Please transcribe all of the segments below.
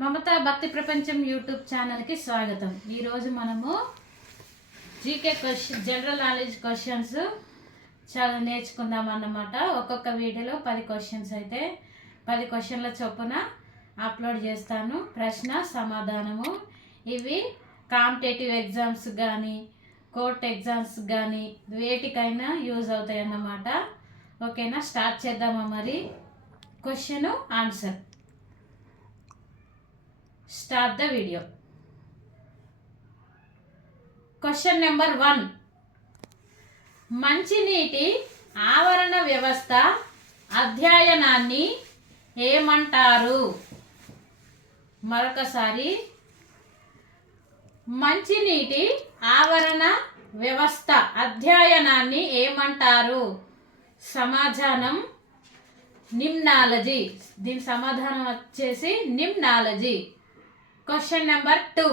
మమతా భక్తి ప్రపంచం యూట్యూబ్ ఛానల్కి స్వాగతం. ఈరోజు మనము GK question general knowledge questions చాలా నేర్చుకుందాం అన్నమాట. ఒక్కొక్క వీడియోలో 10 క్వశ్చన్స్ అయితే 10 క్వశ్చన్ల చొప్పున అప్లోడ్ చేస్తాను. ప్రశ్న సమాధానము ఇవి కాంపిటేటివ్ ఎగ్జామ్స్ కానీ కోర్ట్ ఎగ్జామ్స్ కానీ వేటికైనా యూజ్ అవుతాయి అన్నమాట. ఓకేనా, స్టార్ట్ చేద్దామా మరి. Question answer. Start the video. Question number 1. మంచినీటి ఆవరణ వ్యవస్థ అధ్యయనాన్ని ఏమంటారు? మరొకసారి, మంచినీటి ఆవరణ వ్యవస్థ అధ్యయనాన్ని ఏమంటారు? సమాధానం నిమ్నాలజీ. దీని సమాధానం వచ్చేసి నిమ్నాలజీ. Question number 2.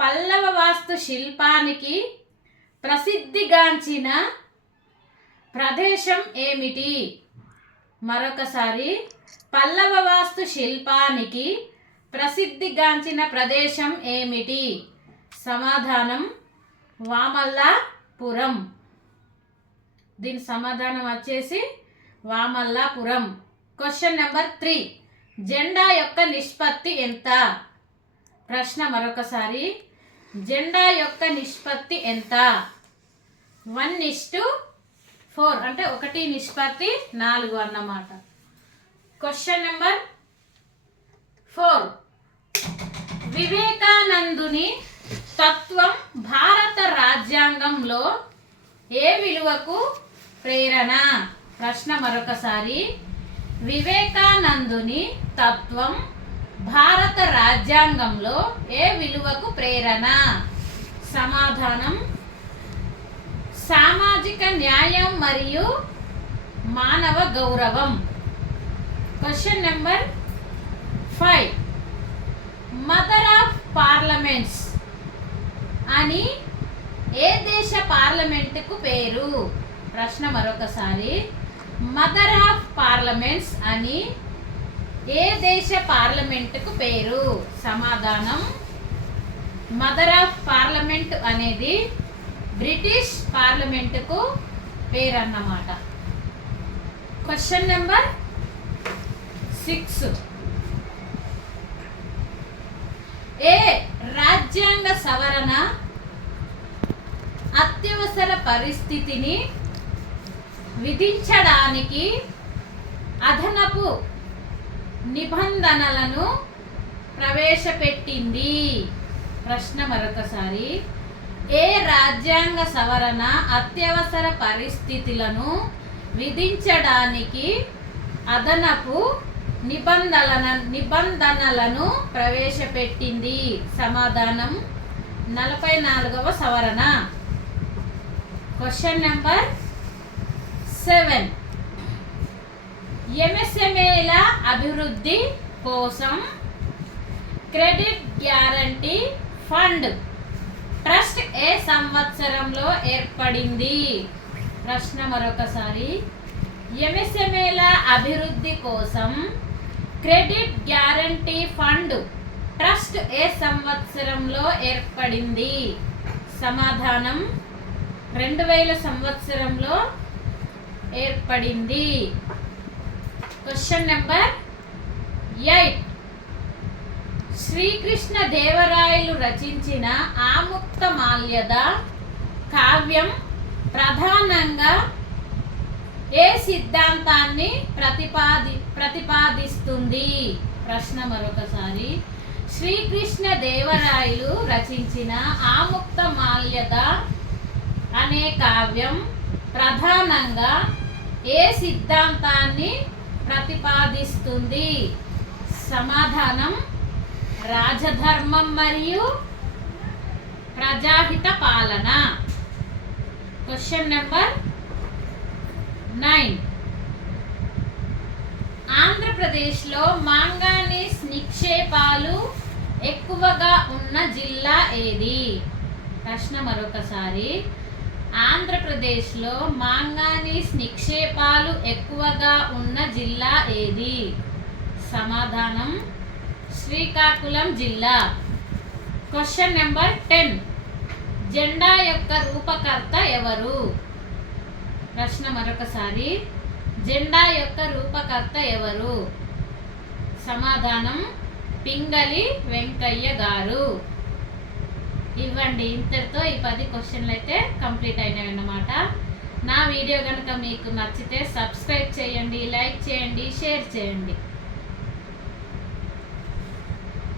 పల్లవ వాస్తు శిల్పానికి ప్రసిద్ధిగాంచిన ప్రదేశం ఏమిటి? మరొకసారి, పల్లవ వాస్తు శిల్పానికి ప్రసిద్ధిగాంచిన ప్రదేశం ఏమిటి? సమాధానం వామల్లాపురం. దీని సమాధానం వచ్చేసి వామల్లాపురం. Question number 3. జెండా యొక్క నిష్పత్తి ఎంత? ప్రశ్న మరొకసారి, జెండా యొక్క నిష్పత్తి ఎంత? 1:4 అంటే 1:4 అన్నమాట. Question number 4. వివేకానందుని తత్వం భారత రాజ్యాంగంలో ఏ విలువకు ప్రేరణ? ప్రశ్న మరొకసారి, వివేకానందుని తత్వం భారత రాజ్యాంగంలో ఏ విలువకు ప్రేరణ? సమాధానం సామాజిక న్యాయం మరియు మానవ గౌరవం. Question number 5. Mother of parliaments అని ఏ దేశ పార్లమెంటుకు పేరు? ప్రశ్న మరొకసారి, మదర్ ఆఫ్ పార్లమెంట్స్ అని ఏ దేశ పార్లమెంటుకు పేరు? సమాధానం మదర్ ఆఫ్ పార్లమెంట్ అనేది బ్రిటిష్ పార్లమెంటుకు పేరు అన్నమాట. Question number 6. ఏ రాజ్యాంగ సవరణ అత్యవసర పరిస్థితిని విధించడానికి అదనపు నిబంధనలను ప్రవేశపెట్టింది? ప్రశ్న మరొకసారి, ఏ రాజ్యాంగ సవరణ అత్యవసర పరిస్థితులను విధించడానికి అదనపు నిబంధనలను ప్రవేశపెట్టింది? సమాధానం 44వ సవరణ. Question number 7. ఎంఎస్ఎంఏల అభివృద్ధి కోసం క్రెడిట్ గ్యారంటీ ఫండ్ ట్రస్ట్ ఏ సంవత్సరంలో ఏర్పడింది? ప్రశ్న మరొకసారి, ఎంఎస్ఎంఏల అభివృద్ధి కోసం క్రెడిట్ గ్యారంటీ ఫండ్ ట్రస్ట్ ఏ సంవత్సరంలో ఏర్పడింది? సమాధానం 2000 సంవత్సరంలో ఏర్పడింది. Question number 8. శ్రీకృష్ణ దేవరాయలు రచించిన ఆముక్తమాల్యద కావ్యం ప్రధానంగా ఏ సిద్ధాంతాన్ని ప్రతిపాదిస్తుంది? ప్రశ్న మరొకసారి, శ్రీకృష్ణ దేవరాయలు రచించిన ఆముక్తమాల్యద అనే కావ్యం ప్రధానంగా ఏ సిద్ధాంతాన్ని ప్రతిపాదిస్తుంది? సమాధానం రాజధర్మం మరియు ప్రజాహిత పాలన. Question number 9. ఆంధ్రప్రదేశ్లో మాంగానీస్ నిక్షేపాలు ఎక్కువగా ఉన్న జిల్లా ఏది? ప్రశ్న మరొకసారి, ఆంధ్రప్రదేశ్లో మాంగానీస్ నిక్షేపాలు ఎక్కువగా ఉన్న జిల్లా ఏది? సమాధానం శ్రీకాకుళం జిల్లా. Question number 10. జెండా యొక్క రూపకర్త ఎవరు? ప్రశ్న మరొకసారి, జెండా యొక్క రూపకర్త ఎవరు? సమాధానం పింగళి వెంకయ్య గారు. ఇవ్వండి. ఇంతటితో ఈ 10 క్వశ్చన్లు అయితే కంప్లీట్ అయినాయి అన్నమాట. నా వీడియో కనుక మీకు నచ్చితే సబ్స్క్రైబ్ చేయండి, లైక్ చేయండి, షేర్ చేయండి.